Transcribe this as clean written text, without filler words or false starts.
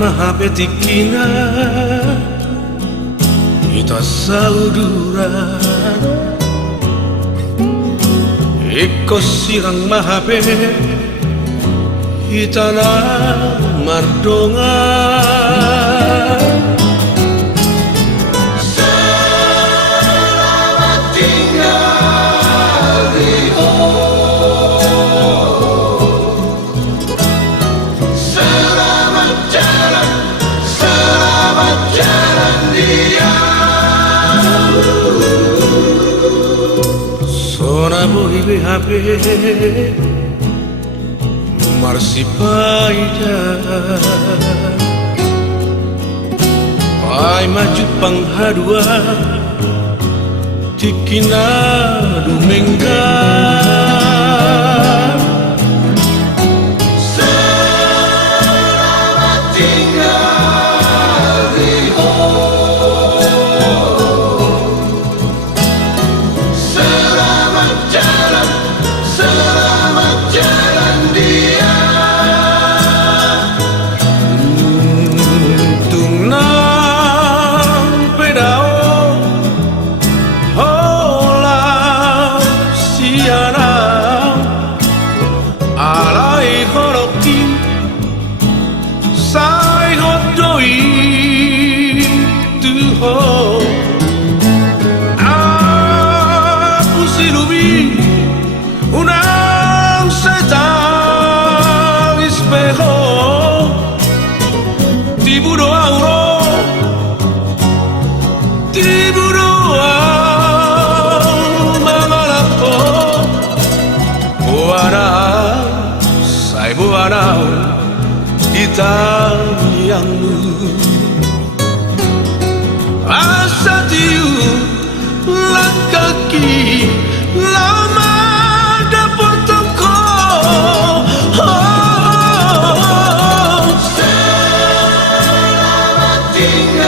mahapetikina kita sauduran iko sirang mahape kita na mardongan. Selamat tinggal Rio, selamat jalan dia. Sona boy BHP Marsipaida Pai maju panghadua Tikina Dumengga. Selamat tinggal Rio, selamat jalan dia. Tunang pedao hola siana alai horoki sai hodoi tuho aku silubi unang setang espejo tibudo auro tibudo mangalapo buana sai buana italiamu asatiu lakaki lama dapur toko. Selamat tinggal